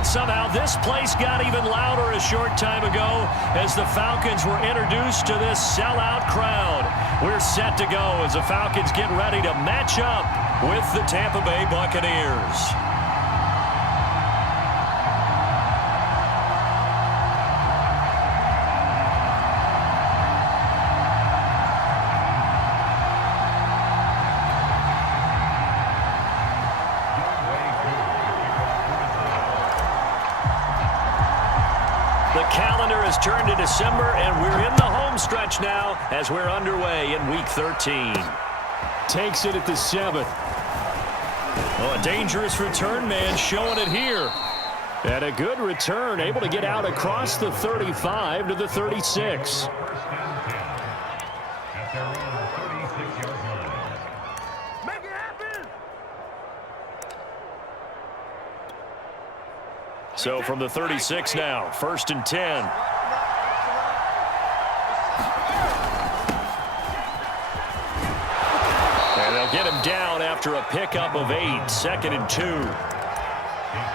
Well, somehow this place got even louder a short time ago as the Falcons were introduced to this sellout crowd. We're set to go as the Falcons get ready to match up with the Tampa Bay Buccaneers. The calendar has turned to December, and we're in the home stretch now as we're underway in Week 13. Takes it at the 7. Oh, a dangerous return man showing it here. And a good return, able to get out across the 35 to the 36. So from the 36 now, 1st and 10. And they'll get him down after a pickup of 8, 2nd and 2.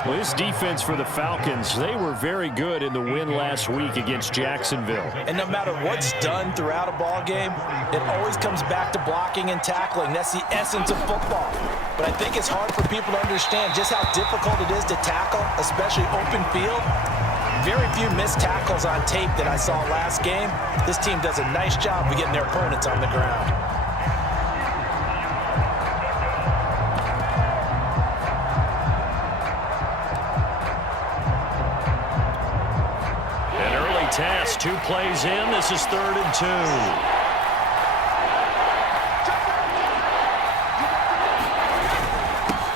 Well, this defense for the Falcons, they were very good in the win last week against Jacksonville. And no matter what's done throughout a ball game, it always comes back to blocking and tackling. That's the essence of football. But I think it's hard for people to understand just how difficult it is to tackle, especially open field. Very few missed tackles on tape that I saw last game. This team does a nice job of getting their opponents on the ground. Task, 2 plays in. This is 3rd and 2.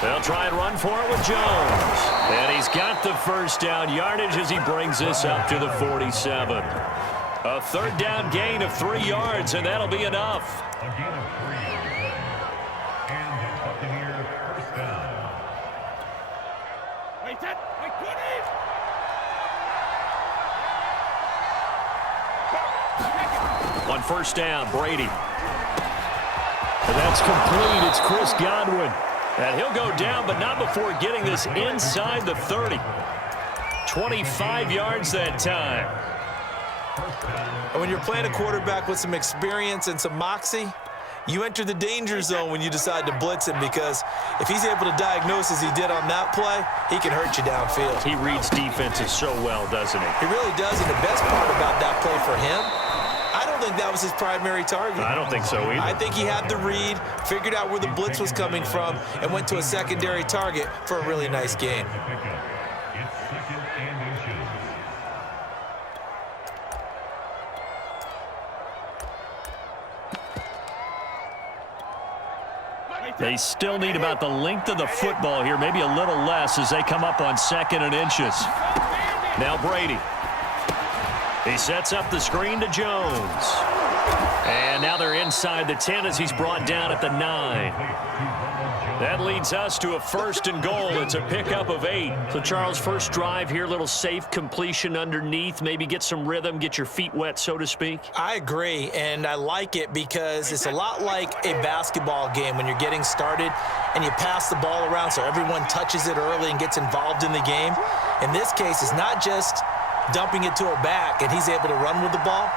They'll try and run for it with Jones. And he's got the first down yardage as he brings this up to the 47. A 3rd down gain of 3 yards, and that'll be enough. On 1st down, Brady. And that's complete. It's Chris Godwin. And he'll go down, but not before getting this inside the 30. 25 yards that time. And when you're playing a quarterback with some experience and some moxie, you enter the danger zone when you decide to blitz him, because if he's able to diagnose as he did on that play, he can hurt you downfield. He reads defenses so well, doesn't he? He really does, and the best part about that play for him, I don't think that was his primary target. I don't think so either. I think he had the read, figured out where the blitz was coming from, and went to a secondary target for a really nice gain. They still need about the length of the football here, maybe a little less as they come up on 2nd and inches. Now Brady. He sets up the screen to Jones. And now they're inside the 10 as he's brought down at the 9. That leads us to a 1st and goal. It's a pickup of 8. So, Charles, first drive here, little safe completion underneath. Maybe get some rhythm, get your feet wet, so to speak. I agree, and I like it because it's a lot like a basketball game when you're getting started and you pass the ball around so everyone touches it early and gets involved in the game. In this case, it's not just dumping it to a back and he's able to run with the ball,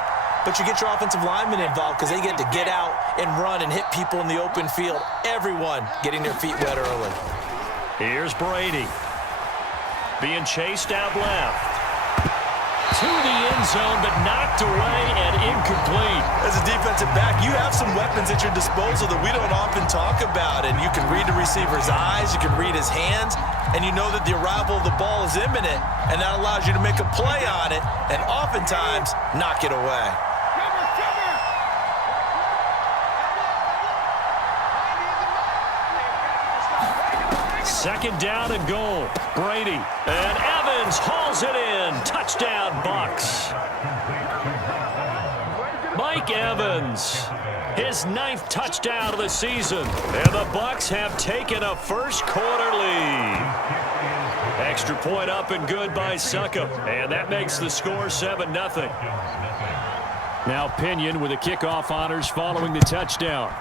but you get your offensive linemen involved because they get to get out and run and hit people in the open field. Everyone getting their feet wet early. Here's Brady. Being chased out left. To the end zone, but knocked away and incomplete. As a defensive back, you have some weapons at your disposal that we don't often talk about. And you can read the receiver's eyes, you can read his hands, and you know that the arrival of the ball is imminent. And that allows you to make a play on it and oftentimes knock it away. 2nd down and goal. Brady. And Evans hauls it in. Touchdown, Bucs. Mike Evans. His 9th touchdown of the season. And the Bucs have taken a first-quarter lead. Extra point up and good by Suckup. And that makes the score 7-0. Now Pinion with the kickoff honors following the touchdown.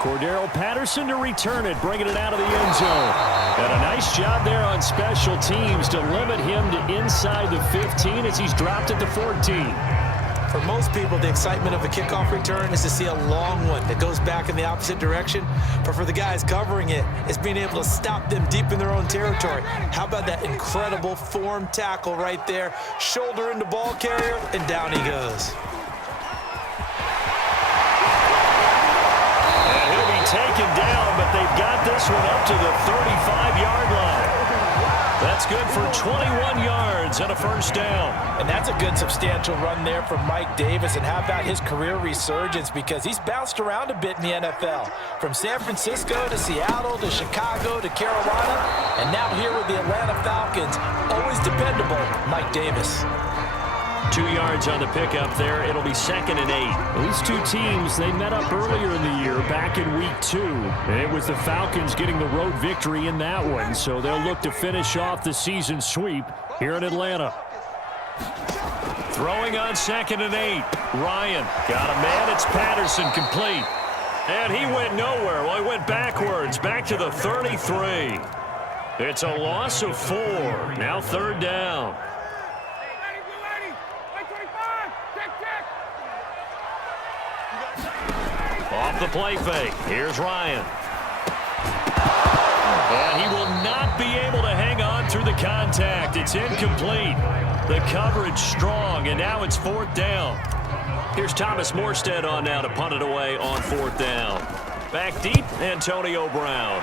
Cordero Patterson to return it, bringing it out of the end zone. And a nice job there on special teams to limit him to inside the 15 as he's dropped at the 14. For most people, the excitement of a kickoff return is to see a long one that goes back in the opposite direction. But for the guys covering it, it's being able to stop them deep in their own territory. How about that incredible form tackle right there? Shoulder into ball carrier, and down he goes. And he'll be taken down, but they've got this one up to the 35-yard line. That's good for 21 yards and a first down. And that's a good substantial run there from Mike Davis. And how about his career resurgence? Because he's bounced around a bit in the NFL. From San Francisco to Seattle to Chicago to Carolina. And now here with the Atlanta Falcons. Always dependable, Mike Davis. 2 yards on the pickup there. It'll be 2nd and 8. These two teams, they met up earlier in the year, back in week 2. And it was the Falcons getting the road victory in that one. So they'll look to finish off the season sweep here in Atlanta. Throwing on 2nd and 8. Ryan got a man. It's Patterson, complete. And he went nowhere. Well, he went backwards, back to the 33. It's a loss of 4. Now 3rd down. Off the play fake. Here's Ryan. And he will not be able to hang on through the contact. It's incomplete. The coverage strong, and now it's 4th down. Here's Thomas Morstead on now to punt it away on 4th down. Back deep, Antonio Brown.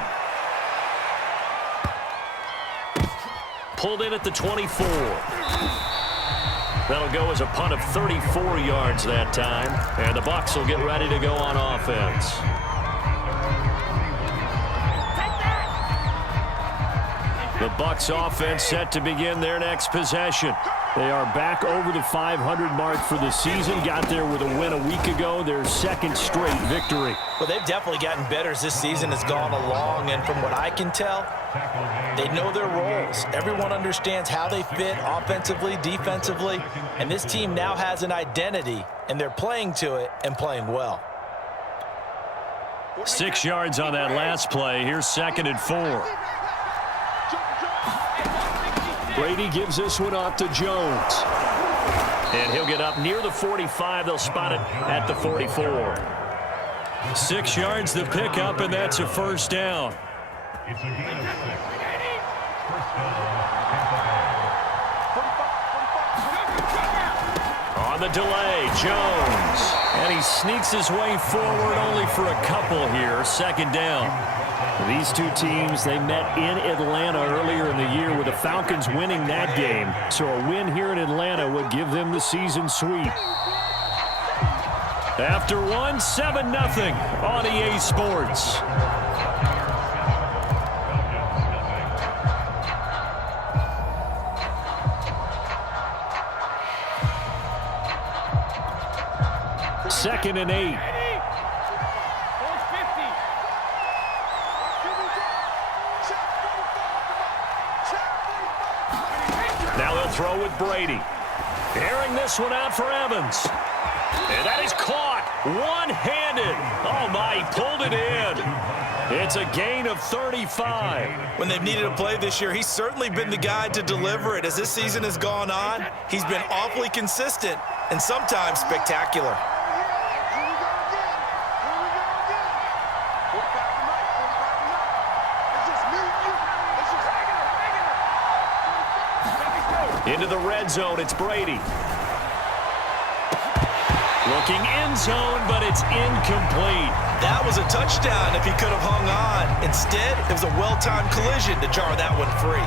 Pulled in at the 24. That'll go as a punt of 34 yards that time. And the Bucs will get ready to go on offense. The Bucs offense set to begin their next possession. They are back over the 500 mark for the season. Got there with a win a week ago, their 2nd straight victory. Well, they've definitely gotten better as this season has gone along. And from what I can tell, they know their roles. Everyone understands how they fit offensively, defensively. And this team now has an identity, and they're playing to it and playing well. 6 yards on that last play. Here's 2nd and 4. Brady gives this one off to Jones. And he'll get up near the 45. They'll spot it at the 44. 6 yards the pickup, and that's a first down. On the delay, Jones. And he sneaks his way forward only for a couple here. 2nd down. These two teams, they met in Atlanta earlier in the year with the Falcons winning that game. So a win here in Atlanta would give them the season sweep. After one, 7-0 on EA Sports. Second and 8. Now they'll throw with Brady. Airing this one out for Evans. And that is caught one-handed. Oh, my, he pulled it in. It's a gain of 35. When they've needed a play this year, he's certainly been the guy to deliver it. As this season has gone on, he's been awfully consistent and sometimes spectacular. Into the red zone, it's Brady. Looking end zone, but it's incomplete. That was a touchdown if he could have hung on. Instead, it was a well-timed collision to jar that one free.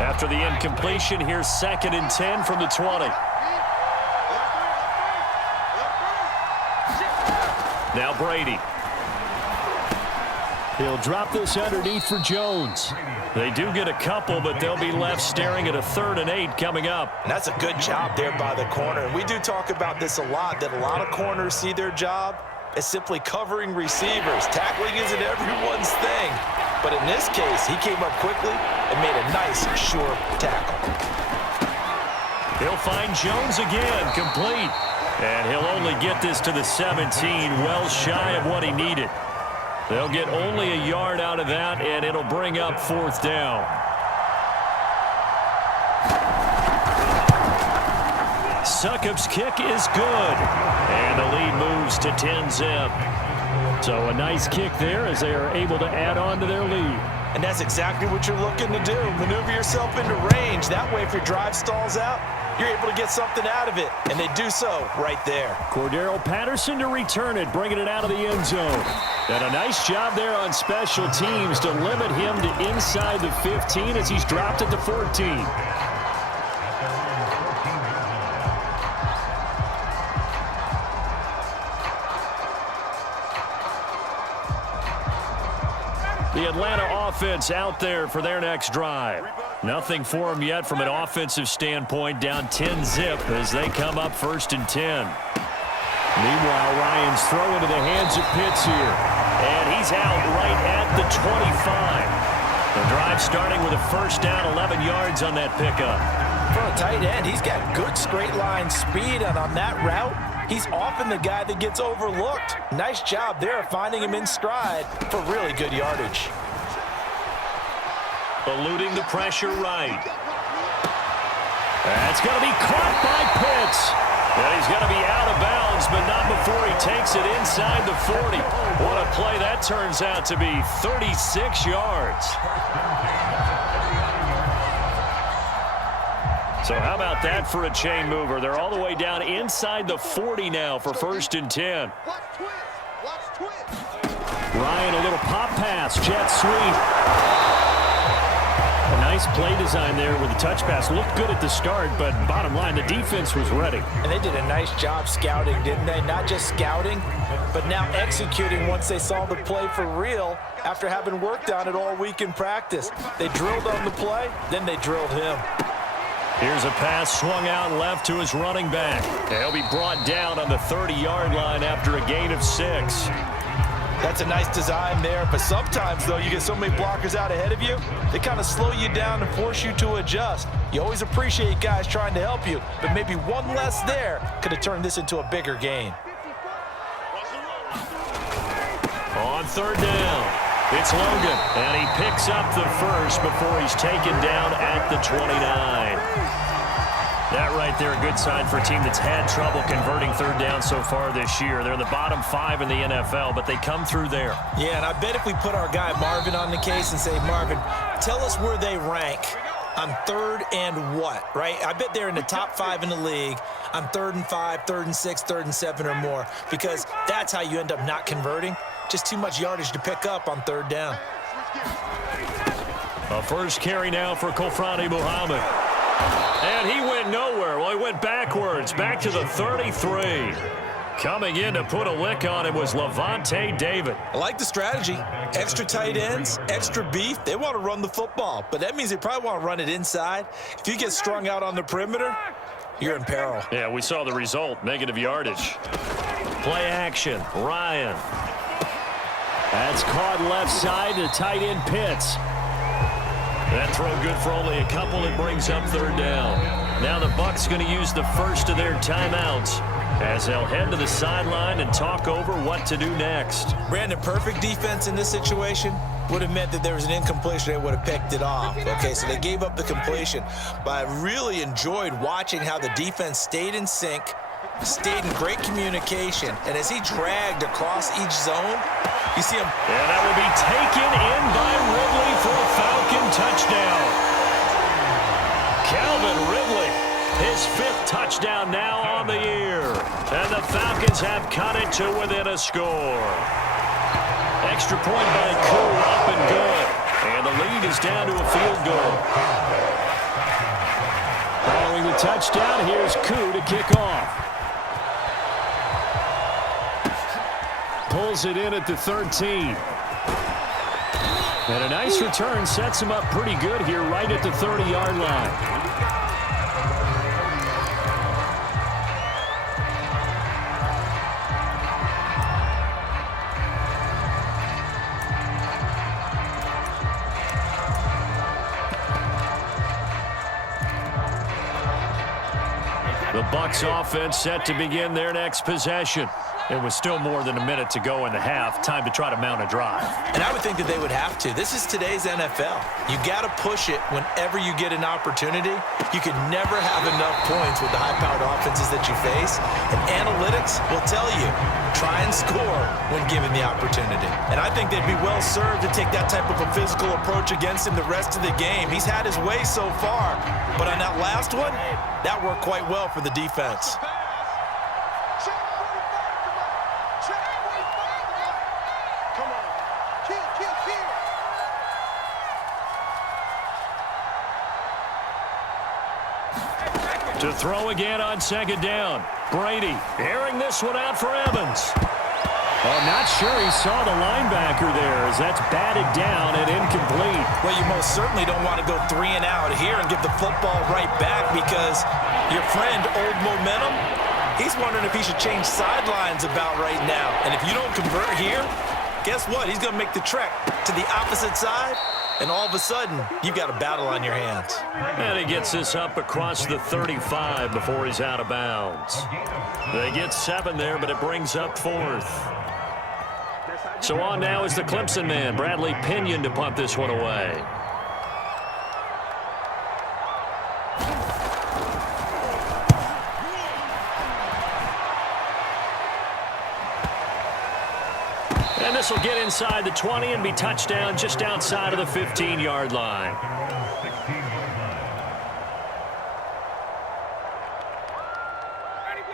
After the incompletion, here's 2nd and 10 from the 20. Now Brady. He'll drop this underneath for Jones. They do get a couple, but they'll be left staring at a 3rd and 8 coming up. And that's a good job there by the corner. And we do talk about this a lot, that a lot of corners see their job as simply covering receivers. Tackling isn't everyone's thing. But in this case, he came up quickly and made a nice, sure tackle. He'll find Jones again, complete. And he'll only get this to the 17, well shy of what he needed. They'll get only a yard out of that, and it'll bring up 4th down. Succop's kick is good. And the lead moves to 10-zip. So a nice kick there as they are able to add on to their lead. And that's exactly what you're looking to do. Maneuver yourself into range. That way, if your drive stalls out, you're able to get something out of it. And they do so right there. Cordero Patterson to return it, bringing it out of the end zone. And a nice job there on special teams to limit him to inside the 15 as he's dropped at the 14. The Atlanta offense out there for their next drive. Nothing for them yet from an offensive standpoint, down 10-zip as they come up 1st and 10. Meanwhile, Ryan's throw into the hands of Pitts here. And he's out right at the 25. The drive starting with a 1st down, 11 yards on that pickup. For a tight end, he's got good straight line speed, and on that route, he's often the guy that gets overlooked. Nice job there finding him in stride for really good yardage. Eluding the pressure right. That's going to be caught by Pitts. And he's going to be out of bounds, but not before he takes it inside the 40. What a play that turns out to be, 36 yards. So how about that for a chain mover? They're all the way down inside the 40 now for 1st and 10. Ryan, a little pop pass, jet sweep. A nice play design there with the touch pass. Looked good at the start, but bottom line, the defense was ready. And they did a nice job scouting, didn't they? Not just scouting, but now executing once they saw the play for real after having worked on it all week in practice. They drilled on the play, then they drilled him. Here's a pass swung out left to his running back. He'll be brought down on the 30-yard line after a gain of 6. That's a nice design there, but sometimes, though, you get so many blockers out ahead of you, they kind of slow you down and force you to adjust. You always appreciate guys trying to help you, but maybe one less there could have turned this into a bigger gain. On 3rd down, it's Logan, and he picks up the 1st before he's taken down at the 29. That right there, a good sign for a team that's had trouble converting 3rd down so far this year. They're in the bottom 5 in the NFL, but they come through there. Yeah, and I bet if we put our guy Marvin on the case and say, Marvin, tell us where they rank on 3rd and what, right? I bet they're in the top 5 in the league on 3rd and 5, 3rd and 6, 3rd and 7 or more, because that's how you end up not converting. Just too much yardage to pick up on 3rd down. A 1st carry now for Kofrani Muhammad. And he went nowhere. Well, he went backwards, back to the 33. Coming in to put a lick on him was Levante David. I like the strategy. Extra tight ends, extra beef. They want to run the football, but that means they probably want to run it inside. If you get strung out on the perimeter, you're in peril. Yeah, we saw the result, negative yardage. Play action, Ryan. That's caught left side to tight end Pitts. That throw good for only a couple. It brings up 3rd down. Now the Bucs going to use the 1st of their timeouts as they'll head to the sideline and talk over what to do next. Brandon, perfect defense in this situation would have meant that there was an incompletion. They would have picked it off. Okay, so they gave up the completion. But I really enjoyed watching how the defense stayed in sync, stayed in great communication, and as he dragged across each zone, you see him. And that will be taken in by Ridley for a Falcon touchdown. Calvin Ridley, his 5th touchdown now on the year. And the Falcons have cut it to within a score. Extra point by Koo, up and good. And the lead is down to a field goal. Following the touchdown, here's Koo to kick off. Pulls it in at the 13. And a nice return sets him up pretty good here right at the 30-yard line. The Bucs offense set to begin their next possession. It was still more than a minute to go in the half. Time to try to mount a drive. And I would think that they would have to. This is today's NFL. You got to push it whenever you get an opportunity. You can never have enough points with the high-powered offenses that you face. And analytics will tell you, try and score when given the opportunity. And I think they'd be well served to take that type of a physical approach against him the rest of the game. He's had his way so far. But on that last one, that worked quite well for the defense. To throw again on second down. Brady airing this one out for Evans. I'm not sure he saw the linebacker there as that's batted down and incomplete. Well, you most certainly don't want to go 3 and out here and give the football right back because your friend, Old Momentum, he's wondering if he should change sidelines about right now. And if you don't convert here, guess what? He's going to make the trek to the opposite side. And all of a sudden, you've got a battle on your hands. And he gets this up across the 35 before he's out of bounds. They get 7 there, but it brings up 4th. So on now is the Clemson man, Bradley Pinion, to punt this one away. And this will get inside the 20 and be touchdown just outside of the 15-yard line.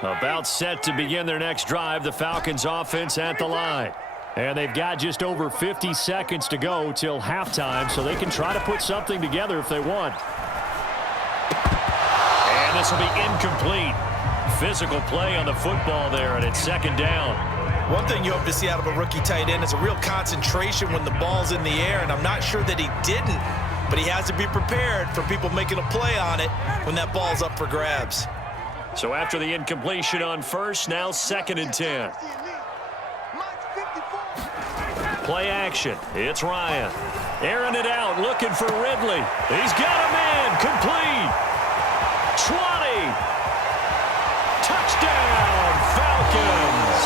About set to begin their next drive, the Falcons offense at the line. And they've got just over 50 seconds to go till halftime, so they can try to put something together if they want. And this will be incomplete. Physical play on the football there, and it's second down. One thing you hope to see out of a rookie tight end is a real concentration when the ball's in the air, and I'm not sure that he didn't, but he has to be prepared for people making a play on it when that ball's up for grabs. So after the incompletion on first, now 2nd and 10. Play action. It's Ryan. Airing it out, looking for Ridley. He's got a man. Complete. 20. Touchdown, Falcons.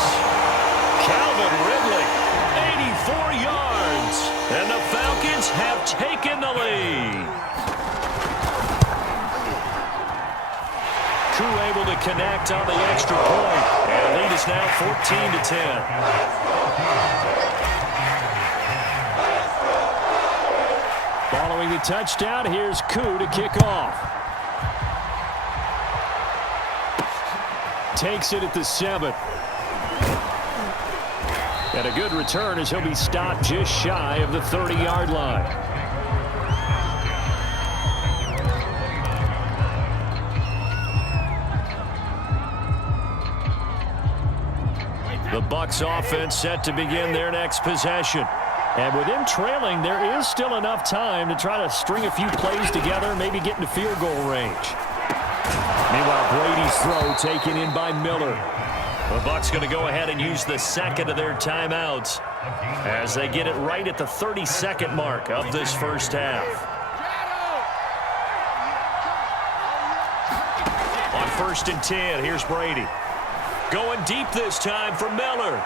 Calvin Ridley, 84 yards. And the Falcons have taken the lead. Crew able to connect on the extra point. And the lead is now 14-10. Following the touchdown, here's Koo to kick off. Takes it at the 7. And a good return as he'll be stopped just shy of the 30-yard line. The Bucs offense set to begin their next possession. And with them trailing, there is still enough time to try to string a few plays together, maybe get into field goal range. Meanwhile, Brady's throw taken in by Miller. The Bucs going to go ahead and use the second of their timeouts as they get it right at the 32nd mark of this first half. On 1st and 10, here's Brady. Going deep this time for Miller.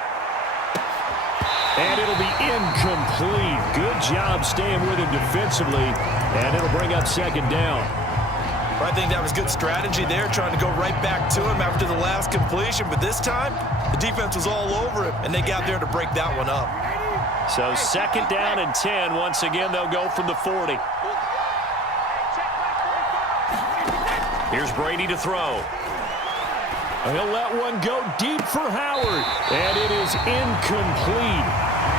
And it'll be incomplete. Good job staying with him defensively, and it'll bring up second down. I think that was good strategy there, trying to go right back to him after the last completion. But this time, the defense was all over him, and they got there to break that one up. So 2nd down and 10. Once again, they'll go from the 40. Here's Brady to throw. He'll let one go deep for Howard, and it is incomplete.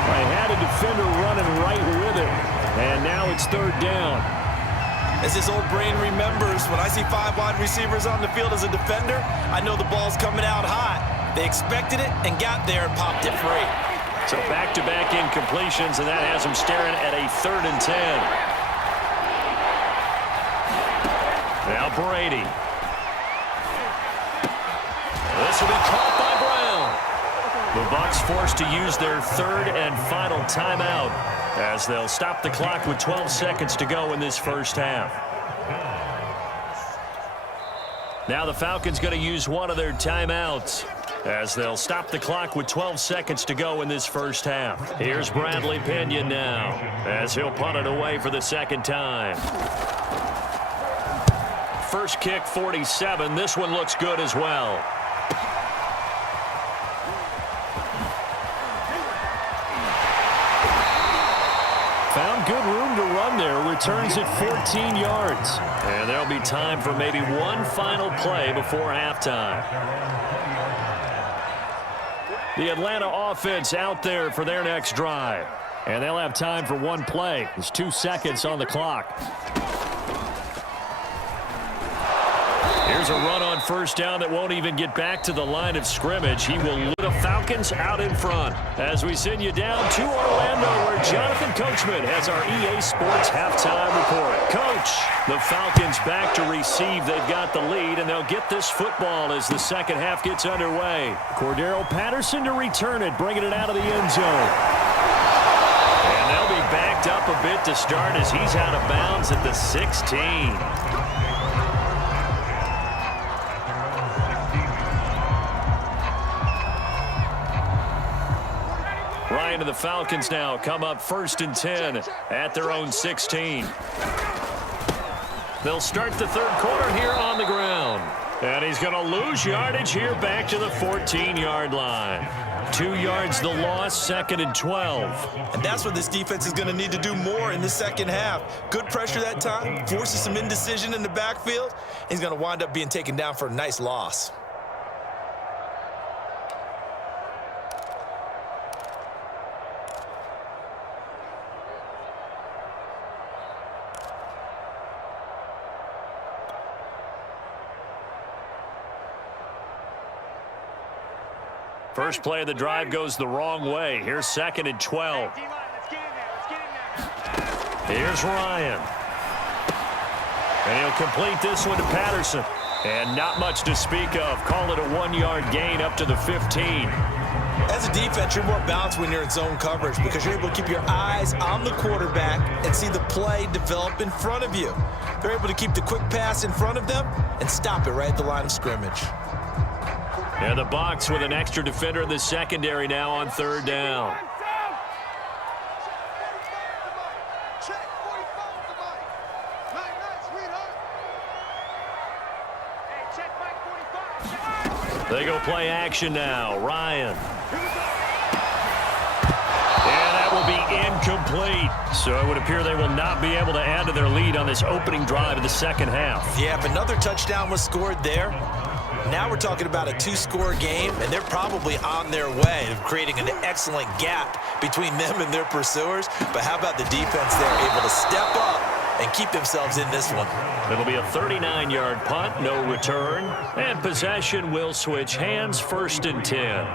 I had a defender running right with it, and now it's 3rd down. As this old brain remembers, when I see 5 wide receivers on the field as a defender, I know the ball's coming out hot. They expected it and got there and popped it free. So back-to-back incompletions, and that has them staring at a 3rd and 10. Now Brady. This will be caught by Brown. The Bucs forced to use their 3rd and final timeout as they'll stop the clock with 12 seconds to go in this first half. Now the Falcons going to use one of their timeouts as they'll stop the clock with 12 seconds to go in this first half. Here's Bradley Pinion now as he'll punt it away for the second time. First kick, 47. This one looks good as well. Found good room to run there. Returns it 14 yards. And there'll be time for maybe one final play before halftime. The Atlanta offense out there for their next drive. And they'll have time for one play. There's 2 seconds on the clock. Here's a run on first down that won't even get back to the line of scrimmage. He will lead the Falcons out in front. As we send you down to Orlando, where Jonathan Coachman has our EA Sports halftime report. Coach, the Falcons back to receive. They've got the lead, and they'll get this football as the second half gets underway. Cordero Patterson to return it, bringing it out of the end zone. And they'll be backed up a bit to start as he's out of bounds at the 16. Ryan and the Falcons now come up 1st and 10 at their own 16. They'll start the third quarter here on the ground. And he's going to lose yardage here back to the 14-yard line. 2 yards the loss, 2nd and 12. And that's what this defense is going to need to do more in the second half. Good pressure that time, forces some indecision in the backfield. He's going to wind up being taken down for a nice loss. First play of the drive goes the wrong way. Here's 2nd and 12. Here's Ryan. And he'll complete this one to Patterson. And not much to speak of. Call it a 1-yard gain up to the 15. As a defense, you're more balanced when you're in zone coverage because you're able to keep your eyes on the quarterback and see the play develop in front of you. They're able to keep the quick pass in front of them and stop it right at the line of scrimmage. And the Bucs with an extra defender in the secondary now on 3rd down. They go play action now. Ryan. And that will be incomplete. So it would appear they will not be able to add to their lead on this opening drive of the second half. Yeah, if another touchdown was scored there, now we're talking about a 2-score game, and they're probably on their way of creating an excellent gap between them and their pursuers. But how about the defense there, able to step up and keep themselves in this one? It'll be a 39-yard punt, no return, and possession will switch hands, 1st and 10.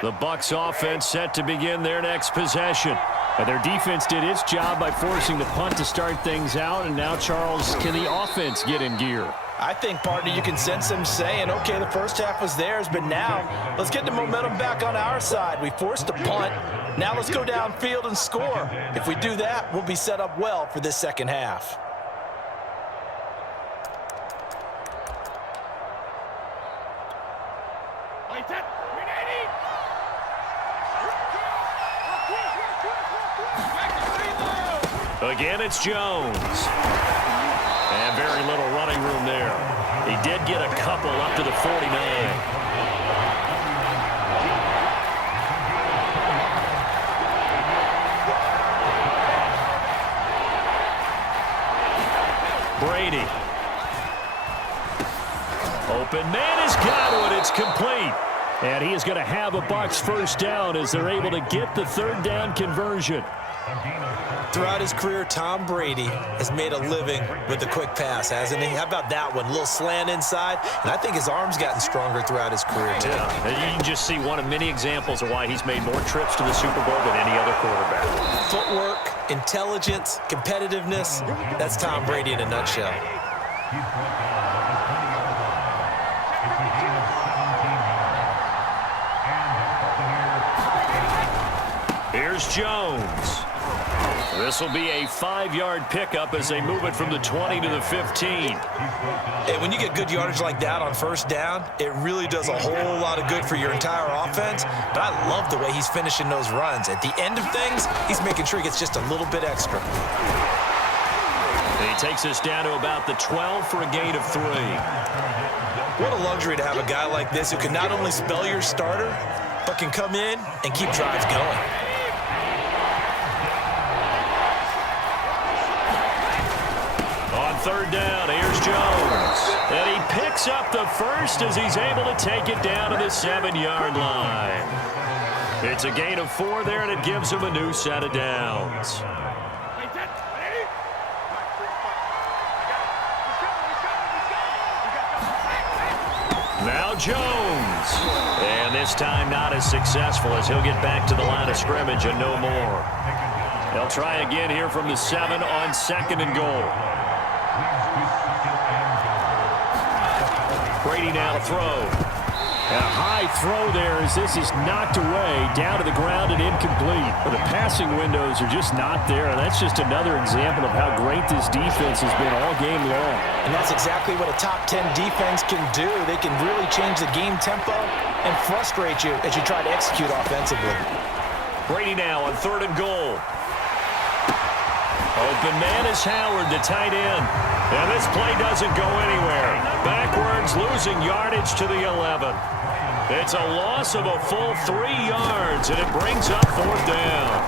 The Bucs offense set to begin their next possession. And their defense did its job by forcing the punt to start things out. And now, Charles, can the offense get in gear? I think, partner, you can sense them saying, okay, the first half was theirs, but now let's get the momentum back on our side. We forced a punt. Now let's go downfield and score. If we do that, we'll be set up well for this second half. Again, it's Jones. And very little running room there. He did get a couple up to the 49. Brady. Open man has got one. It's complete. And he is going to have a Bucs first down as they're able to get the 3rd down conversion. Throughout his career, Tom Brady has made a living with the quick pass, hasn't he? How about that one? A little slant inside, and I think his arm's gotten stronger throughout his career, too. Yeah, and you can just see one of many examples of why he's made more trips to the Super Bowl than any other quarterback. Footwork, intelligence, competitiveness, that's Tom Brady in a here's Jones. This will be a 5-yard pickup as they move it from the 20 to the 15. Hey, when you get good yardage like that on first down, it really does a whole lot of good for your entire offense. But I love the way he's finishing those runs. At the end of things, he's making sure he gets just a little bit extra. And he takes us down to about the 12 for a gain of 3. What a luxury to have a guy like this who can not only spell your starter, but can come in and keep drives going. On third down, here's Jones. And he picks up the first as he's able to take it down to the 7-yard line. It's a gain of 4 there, and it gives him a new set of downs. Now Jones. And this time not as successful as he'll get back to the line of scrimmage and no more. They'll try again here from the 7 on 2nd and goal. Brady now to throw. A high throw there as this is knocked away, down to the ground and incomplete. But the passing windows are just not there. And that's just another example of how great this defense has been all game long. And that's exactly what a top 10 defense can do. They can really change the game tempo and frustrate you as you try to execute offensively. Brady now on 3rd and goal. Open man is Howard, the tight end. And this play doesn't go anywhere. Backwards, losing yardage to the 11. It's a loss of a full 3 yards, and it brings up 4th down.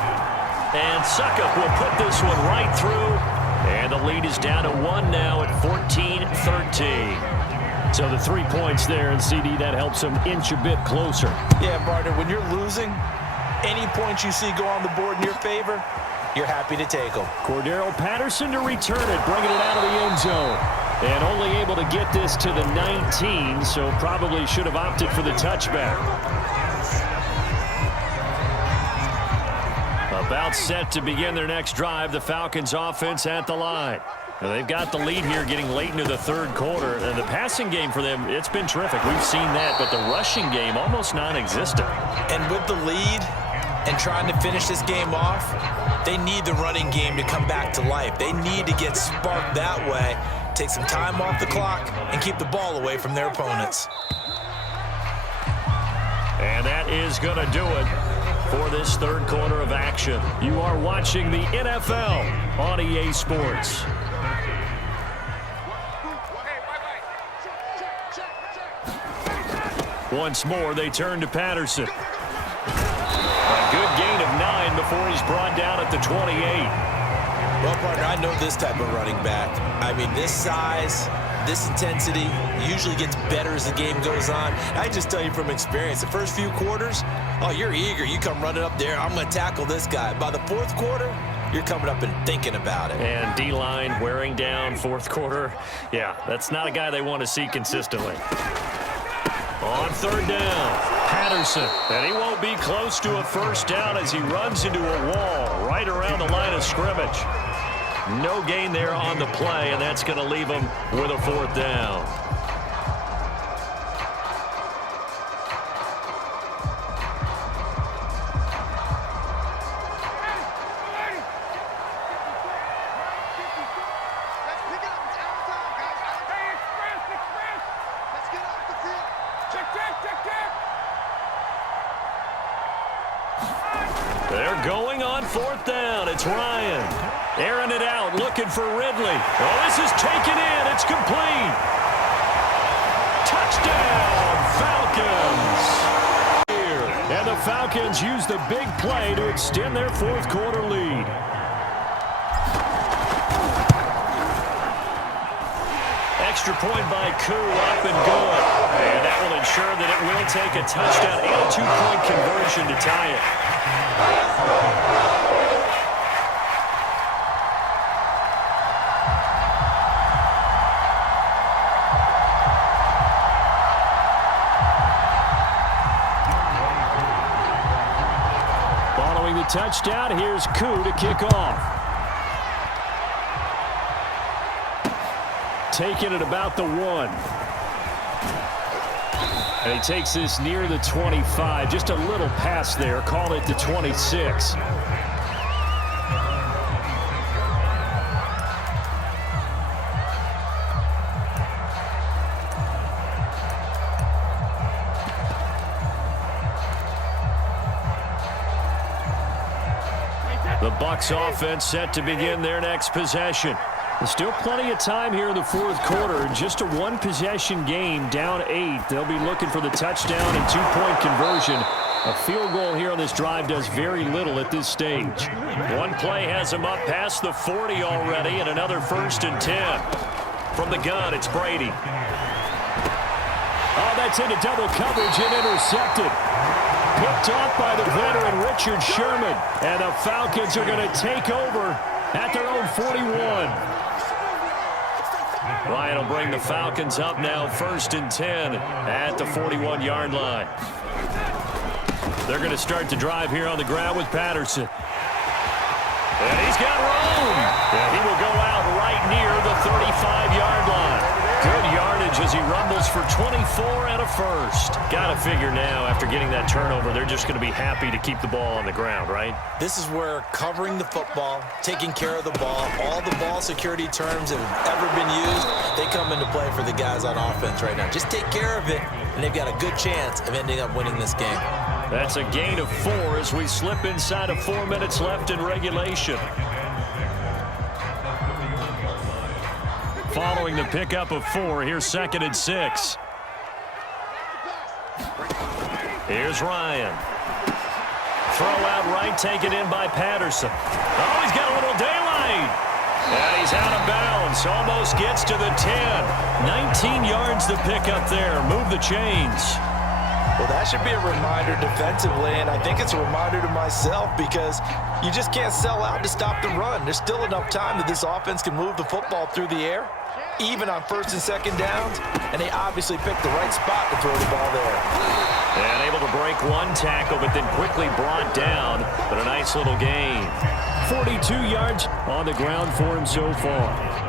And Suckup will put this one right through. And the lead is down to 1 now at 14-13. So the 3 points there, and CD, that helps them inch a bit closer. Yeah, partner, when you're losing, any points you see go on the board in your favor, you're happy to take them. Cordero Patterson to return it, bringing it out of the end zone. And only able to get this to the 19, so probably should have opted for the touchback. About set to begin their next drive, the Falcons offense at the line. Now they've got the lead here getting late into the 3rd quarter. And the passing game for them, it's been terrific. We've seen that, but the rushing game almost non-existent. And with the lead and trying to finish this game off, they need the running game to come back to life. They need to get sparked that way, take some time off the clock, and keep the ball away from their opponents. And that is going to do it for this 3rd quarter of action. You are watching the NFL on EA Sports. Once more, they turn to Patterson. A good gain of 9 before he's brought down at the 28. Well, partner, I know this type of running back. I mean, this size, this intensity usually gets better as the game goes on. I just tell you from experience, the first few quarters, oh, you're eager. You come running up there, I'm going to tackle this guy. By the 4th quarter, you're coming up and thinking about it. And D-line wearing down 4th quarter. Yeah, that's not a guy they want to see consistently. On 3rd down, Patterson. And he won't be close to a 1st down as he runs into a wall right around the line of scrimmage. No gain there on the play, and that's going to leave him with a 4th down. They're going on 4th down. It's Ryan. Airing it out, looking for Ridley. Oh, this is taken in. It's complete. Touchdown, Falcons. And the Falcons use the big play to extend their 4th quarter lead. Extra point by Koo, up and good. And that will ensure that it will take a touchdown and a 2-point conversion to tie it. Following the touchdown, here's Koo to kick off. Taking it about the 1. And he takes this near the 25. Just a little pass there. Call it the 26. The Bucs offense set to begin their next possession. There's still plenty of time here in the fourth quarter. Just a one-possession game, down 8. They'll be looking for the touchdown and two-point conversion. A field goal here on this drive does very little at this stage. One play has him up past the 40 already, and another 1st and 10. From the gun, it's Brady. Oh, that's into double coverage and intercepted. Picked off by the veteran Richard Sherman. And the Falcons are going to take over at their own 41. Ryan will bring the Falcons up now, 1st and 10 at the 41-yard line. They're going to start the drive here on the ground with Patterson. And he's got room. And he will go out right near the 35-yard line. Good yardage as he rumbles for 24 and a first. Got to figure now, after getting that turnover, they're just going to be happy to keep the ball on the ground, right? This is where covering the football, taking care of the ball, all the ball security terms that have ever been used, they come into play for the guys on offense right now. Just take care of it, and they've got a good chance of ending up winning this game. That's a gain of 4 as we slip inside of 4 minutes left in regulation. Following the pickup of 4, here's 2nd and 6. Here's Ryan. Throw out right, taken in by Patterson. Oh, he's got a little daylight. And he's out of bounds. Almost gets to the 10. 19 yards to pick up there. Move the chains. Well, that should be a reminder defensively, and I think it's a reminder to myself because you just can't sell out to stop the run. There's still enough time that this offense can move the football through the air, even on 1st and 2nd downs, and they obviously picked the right spot to throw the ball there. And able to break one tackle, but then quickly brought down, but a nice little gain. 42 yards on the ground for him so far.